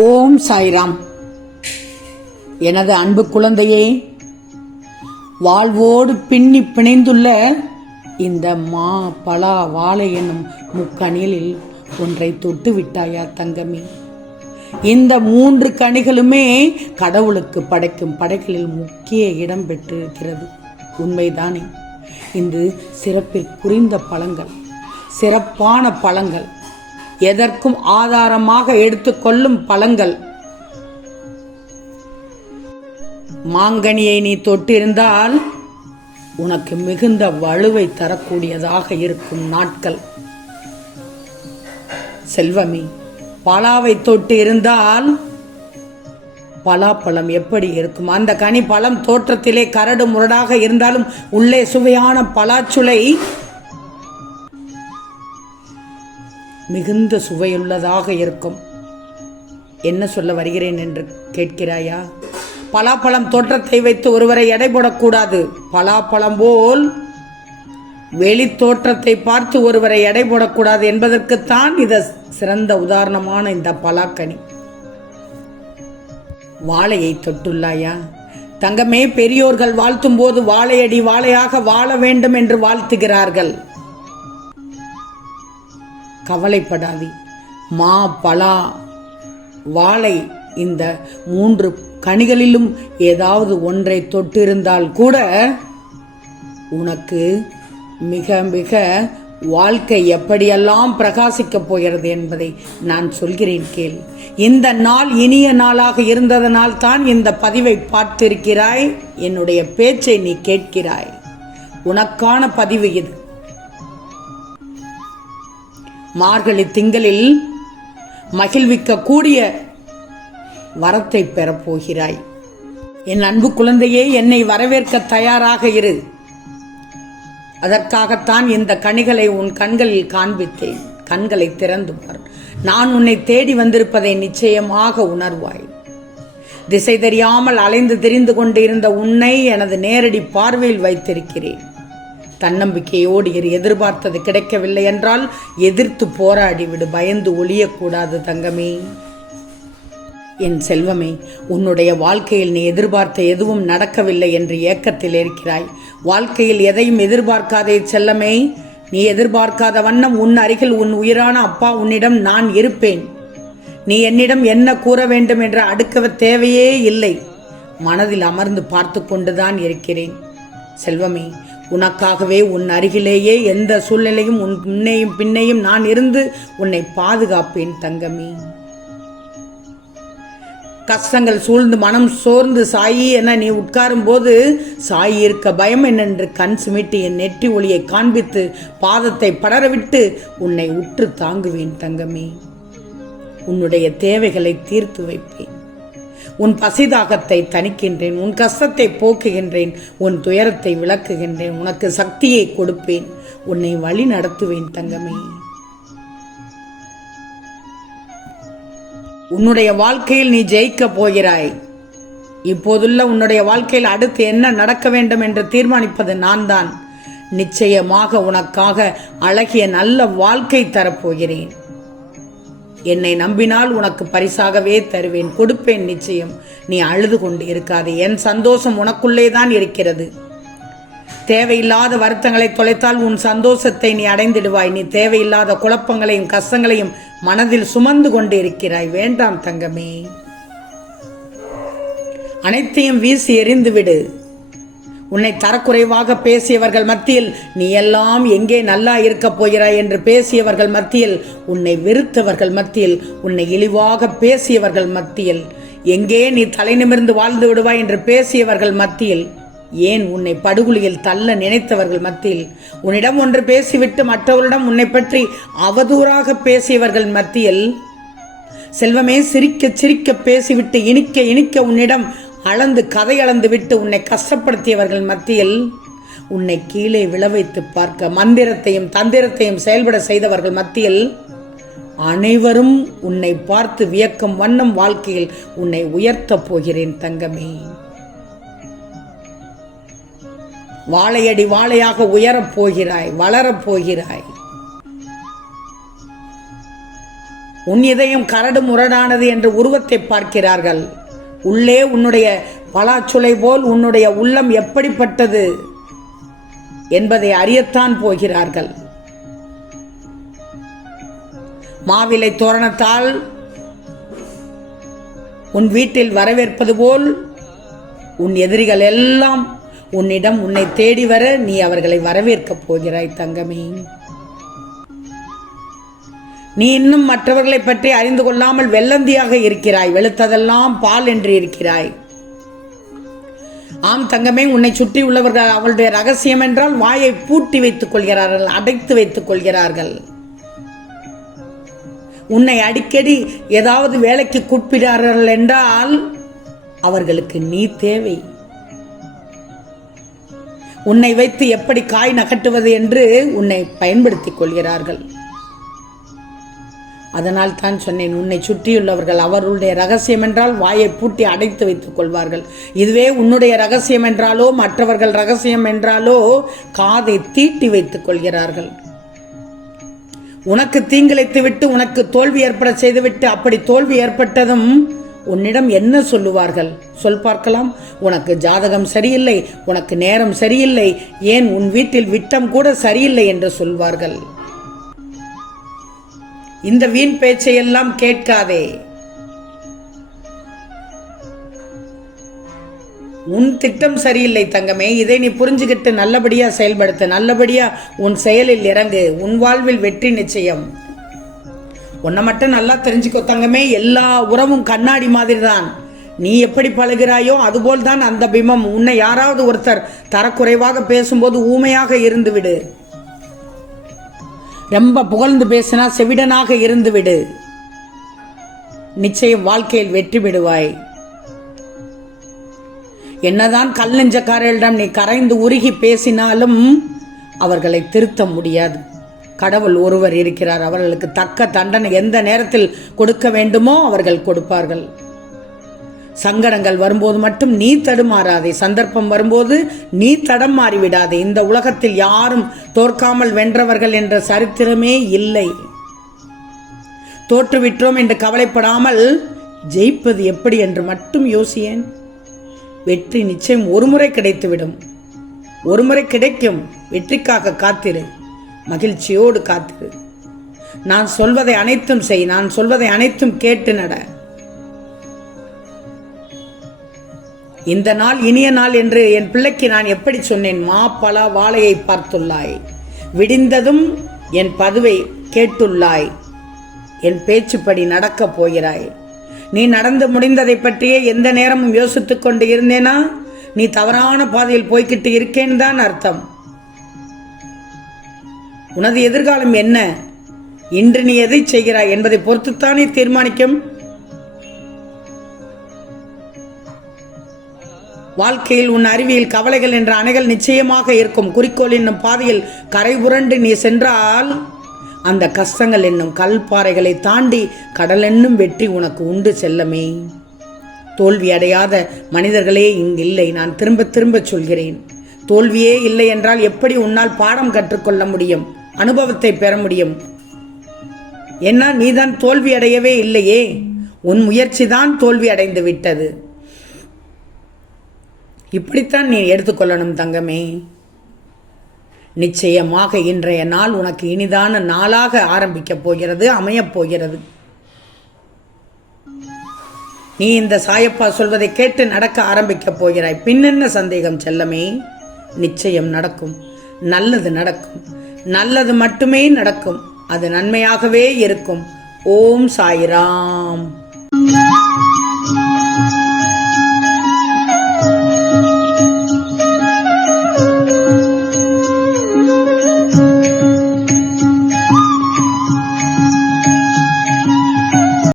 ஓம் சாய்ராம். எனது அன்பு குழந்தையே, வாழ்வோடு பின்னி பிணைந்துள்ள இந்த மா பலா வாழை என்னும் முக்கணிகளில் ஒன்றை தொட்டு விட்டாயா தங்கமே? இந்த 3 கனிகளுமே கடவுளுக்கு படைக்கும் படைகளில் முக்கிய இடம் பெற்றிருக்கிறது. உண்மைதானே? இந்த சிறப்பிற்குறிந்த பழங்கள், சிறப்பான பழங்கள், எதற்கும் ஆதாரமாக எடுத்துக்கொள்ளும் பழங்கள். மாங்கனியை நீ தொட்டிருந்தால் உனக்கு மிகுந்த வலுவை தரக்கூடியதாக இருக்கும் நாட்கள். செல்வமே, பலாவை தொட்டு இருந்தால் பலாப்பழம் எப்படி இருக்கும்? அந்த கனி பழம் தோற்றத்திலே கரடு முரடாக இருந்தாலும் உள்ளே சுவையான பலாச்சுளை மிகுந்த சுவையுள்ளதாக இருக்கும். என்ன சொல்ல வருகிறேன் என்று கேட்கிறாயா? பலாப்பழம் தோற்றத்தை வைத்து ஒருவரை எடை போடக்கூடாது. பலாப்பழம் போல் வெளி தோற்றத்தை பார்த்து ஒருவரை எடை போடக்கூடாது என்பதற்குத்தான் இது சிறந்த உதாரணமான இந்த பலாக்கனி. வாழையை தொட்டுள்ளாயா தங்கமே? பெரியோர்கள் வாழ்த்தும் போது வாழையடி வாழையாக வாழ வேண்டும் என்று வாழ்த்துகிறார்கள். கவலைப்படாதே. மா பலா வாழை இந்த 3 கனிகளிலும் ஏதாவது ஒன்றை தொட்டிருந்தால் கூட உனக்கு மிக மிக வாழ்க்கை எப்படியெல்லாம் பிரகாசிக்கப் போகிறது என்பதை நான் சொல்கிறேன் கேள். இந்த நாள் இனிய நாளாக இருந்ததனால் தான் இந்த பதிவை பார்த்திருக்கிறாய். என்னுடைய பேச்சை நீ கேட்கிறாய். உனக்கான பதிவு இது. மார்கழி திங்களில் மகிழ்விக்க கூடிய வரத்தை பெறப்போகிறாய். என் அன்பு குழந்தையே, என்னை வரவேற்க தயாராக இரு. அதற்காகத்தான் இந்த கனிகளை உன் கண்களில் காண்பித்தேன். கண்களை திறந்து பார். நான் உன்னை தேடி வந்திருப்பதை நிச்சயமாக உணர்வாய். திசை தெரியாமல் அலைந்து திரிந்து கொண்டு இருந்த உன்னை எனது நேரடி பார்வையில் வைத்திருக்கிறேன். தன்னம்பிக்கையோடு எதிர்பார்த்தது கிடைக்கவில்லை என்றால் எதிர்த்து போராடிவிடு. பயந்து ஒளியக்கூடாது தங்கமே. என் செல்வமே, உன்னுடைய வாழ்க்கையில் நீ எதிர்பார்த்த எதுவும் நடக்கவில்லை என்று ஏக்கத்தில் இருக்கிறாய். வாழ்க்கையில் எதையும் எதிர்பார்க்காதே செல்லமே. நீ எதிர்பார்க்காத வண்ணம் உன் அருகில் உன் உயிரான அப்பா உன்னிடம் நான் இருப்பேன். நீ என்னிடம் என்ன கூற வேண்டும் என்ற அடுக்க தேவையே இல்லை. மனதில் அமர்ந்து பார்த்து கொண்டுதான் இருக்கிறேன். செல்வமே, உனக்காகவே உன் அருகிலேயே எந்த சூழ்நிலையும் உன் முன்னையும் பின்னையும் நான் இருந்து உன்னை பாதுகாப்பேன் தங்கமே. கஷ்டங்கள் சூழ்ந்து மனம் சோர்ந்து சாயி என நீ உட்காரும் போது சாயி இருக்க பயம் என்னென்று கண் சிமிட்டி என் நெற்றி ஒளியை காண்பித்து பாதத்தை படரவிட்டு உன்னை உற்று தாங்குவேன் தங்கமே. உன்னுடைய தேவைகளை தீர்த்து வைப்பேன். உன் பசிதாகத்தை தணிக்கின்றேன். உன் கஷ்டத்தை போக்குகின்றேன். உன் துயரத்தை விளக்குகின்றேன். உனக்கு சக்தியை கொடுப்பேன். உன்னை வழி நடத்துவேன் தங்கமே. உன்னுடைய வாழ்க்கையில் நீ ஜெயிக்க போகிறாய். இப்போதுள்ள உன்னுடைய வாழ்க்கையில் அடுத்து என்ன நடக்க வேண்டும் என்று தீர்மானிப்பது நான் தான். நிச்சயமாக உனக்காக அழகிய நல்ல வாழ்க்கை தரப்போகிறேன். என்னை நம்பினால் உனக்கு பரிசாகவே தருவேன், கொடுப்பேன் நிச்சயம். நீ அழுது கொண்டு இருக்காதே. என் சந்தோஷம் உனக்குள்ளே தான் இருக்கிறது. தேவையில்லாத வருத்தங்களை தொலைத்தால் உன் சந்தோஷத்தை நீ அடைந்திடுவாய். நீ தேவையில்லாத குழப்பங்களையும் கஷ்டங்களையும் மனதில் சுமந்து கொண்டு இருக்கிறாய். வேண்டாம் தங்கமே. அனைத்தையும் வீசி எறிந்து விடு. உன்னை தரக்குறைவாக பேசியவர்கள் மத்தியில் நீ எல்லாம் எங்கே நல்லா இருக்க போகிறாய் என்று பேசியவர்கள் மத்தியில், உன்னை வெறுத்தவர்கள் மத்தியில், உன்னை இழிவாக பேசியவர்கள் மத்தியில், எங்கே நீ தலை நிமிர்ந்து வாழ்ந்து விடுவாய் என்று பேசியவர்கள் மத்தியில், ஏன் உன்னை படுகொலியில் தள்ள நினைத்தவர்கள் மத்தியில், உன்னிடம் ஒன்று பேசிவிட்டு மற்றவரிடம் உன்னை பற்றி அவதூறாக பேசியவர்கள் மத்தியில், செல்வமே, சிரிக்க சிரிக்க பேசிவிட்டு இனிக்க இனிக்க உன்னிடம் அளந்து கதை அளந்து விட்டு உன்னை கஷ்டப்படுத்தியவர்கள் மத்தியில், உன்னை கீழே விழவைத்து பார்க்க மந்திரத்தையும் தந்திரத்தையும் செயல்பட செய்தவர்கள் மத்தியில், அனைவரும் உன்னை பார்த்து வியக்கும் வண்ணம் வாழ்க்கையில் உன்னை உயர்த்தப் போகிறேன் தங்கமே. வாழையடி வாழையாக உயரப் போகிறாய், வளரப் போகிறாய். உன் இதயம் கரடு முரடானது என்று உருவத்தை பார்க்கிறார்கள். உள்ளே உன்னுடைய பலாச்சுளை போல் உன்னுடைய உள்ளம் எப்படிப்பட்டது என்பதை அறியத்தான் போகிறார்கள். மாவிலை தோரணத்தால் உன் வீட்டில் வரவேற்பது போல் உன் எதிரிகள் எல்லாம் உன்னிடம் உன்னை தேடி வர நீ அவர்களை வரவேற்கப் போகிறாய் தங்கமே. நீ இன்னும் மற்றவர்களை பற்றி அறிந்து கொள்ளாமல் வெள்ளந்தியாக இருக்கிறாய். வெளுத்ததெல்லாம் பால் என்று இருக்கிறாய். ஆம் தங்கமே, உன்னை சுற்றி உள்ளவர்கள் அவளுடைய ரகசியம் என்றால் வாயை பூட்டி வைத்துக் கொள்கிறார்கள், அடைத்து வைத்துக் கொள்கிறார்கள். உன்னை அடிக்கடி ஏதாவது வேலைக்கு கூப்பிடுகிறார்கள் என்றால் அவர்களுக்கு நீ தேவை. உன்னை வைத்து எப்படி காய் நகட்டுவது என்று உன்னை பயன்படுத்திக் கொள்கிறார்கள். அதனால் தான் சொன்னேன், உன்னை சுற்றியுள்ளவர்கள் அவர்களுடைய ரகசியம் என்றால் வாயை பூட்டி அடைத்து வைத்துக் கொள்வார்கள். இதுவே உன்னுடைய ரகசியம் என்றாலோ மற்றவர்கள் ரகசியம் என்றாலோ காதை தீட்டி வைத்துக் கொள்கிறார்கள். உனக்கு தீங்கிழைத்து விட்டு உனக்கு தோல்வி ஏற்பட செய்துவிட்டு அப்படி தோல்வி ஏற்பட்டதும் உன்னிடம் என்ன சொல்லுவார்கள்? சொல் பார்க்கலாம். உனக்கு ஜாதகம் சரியில்லை, உனக்கு நேரம் சரியில்லை, ஏன் உன் வீட்டில் விட்டம் கூட சரியில்லை என்று சொல்வார்கள். இந்த வீண் பேச்சையெல்லாம் கேட்காதே. உன் திட்டம் சரியில்லை தங்கமே. இதை நீ புரிஞ்சுக்கிட்டு நல்லபடியா செயல்படுத்த, நல்லபடியா உன் செயலில் இறங்கு. உன் வாழ்வில் வெற்றி நிச்சயம். உன்னை மட்டும் நல்லா தெரிஞ்சுக்கோ தங்கமே, எல்லா உறவும் கண்ணாடி மாதிரி தான். நீ எப்படி பழகிறாயோ அதுபோல் தான் அந்த பிம்பம். உன்னை யாராவது ஒருத்தர் தரக்குறைவாக பேசும்போது ஊமையாக இருந்து விடு. ரொம்ப புகழ்ந்து பேசினா செவிடனாக இருந்து விடு. நிச்சயம் வாழ்க்கையில் வெற்றி பெறுவாய். என்னதான் கல் நெஞ்சக்காரர்களிடம் நீ கரைந்து உருகி பேசினாலும் அவர்களை திருத்த முடியாது. கடவுள் ஒருவர் இருக்கிறார். அவர்களுக்கு தக்க தண்டனை எந்த நேரத்தில் கொடுக்க வேண்டுமோ அவர்கள் கொடுப்பார்கள். சங்கடங்கள் வரும்போது மட்டும் நீ தடுமாறாதே. சந்தர்ப்பம் வரும்போது நீ தடம் மாறிவிடாதே. இந்த உலகத்தில் யாரும் தோற்காமல் வென்றவர்கள் என்ற சரித்திரமே இல்லை. தோற்றுவிட்டோம் என்று கவலைப்படாமல் ஜெயிப்பது எப்படி என்று மட்டும் யோசியேன். வெற்றி நிச்சயம் ஒருமுறை கிடைத்துவிடும். ஒருமுறை கிடைக்கும். வெற்றிக்காக காத்திரு, மகிழ்ச்சியோடு காத்திரு. நான் சொல்வதை அனைத்தும் செய். நான் சொல்வதை அனைத்தும் கேட்டு நட. இந்த நாள் இனிய நாள் என்று என் பிள்ளைக்கு நான் எப்படி சொன்னேன்? மா பலா வாழையை பார்த்துள்ளாய், விடிந்ததும் என் பதுவை கேட்டுள்ளாய், என் பேச்சுப்படி நடக்கப் போகிறாய். நீ நடந்து முடிந்ததை பற்றியே எந்த நேரமும் யோசித்துக் கொண்டு இருந்தேனா நீ தவறான பாதையில் போய்கிட்டு இருக்கேன்னு தான் அர்த்தம். உனது எதிர்காலம் என்ன? இன்று நீ எதை செய்கிறாய் என்பதை பொறுத்துத்தானே தீர்மானிக்கும். வாழ்க்கையில் உன் அறிவியல் கவலைகள் என்ற அணைகள் நிச்சயமாக இருக்கும். குறிக்கோள் என்னும் பாதையில் கரை புரண்டு நீ சென்றால் அந்த கஷ்டங்கள் என்னும் கல்பாறைகளை தாண்டி கடல் என்னும் வெற்றி உனக்கு உண்டு செல்லமே. தோல்வி அடையாத மனிதர்களே இங்கு இல்லை. நான் திரும்ப திரும்ப சொல்கிறேன், தோல்வியே இல்லை என்றால் எப்படி உன்னால் பாடம் கற்றுக்கொள்ள முடியும், அனுபவத்தை பெற முடியும்? ஏன்னா நீதான் தோல்வி அடையவே இல்லையே, உன் முயற்சி தான் தோல்வி அடைந்து விட்டது. இப்படித்தான் நீ எடுத்துக்கொள்ளணும் தங்கமே. நிச்சயமாக இன்றைய நாள் உனக்கு இனிதான நாளாக ஆரம்பிக்கப் போகிறது, அமையப் போகிறது. நீ இந்த சாயப்பா சொல்வதை கேட்டு நடக்க ஆரம்பிக்கப் போகிறாய். பின்னென்ன சந்தேகம் செல்லமே? நிச்சயம் நடக்கும். நல்லது நடக்கும். நல்லது மட்டுமே நடக்கும். அது நன்மையாகவே இருக்கும். ஓம் சாய்ராம்.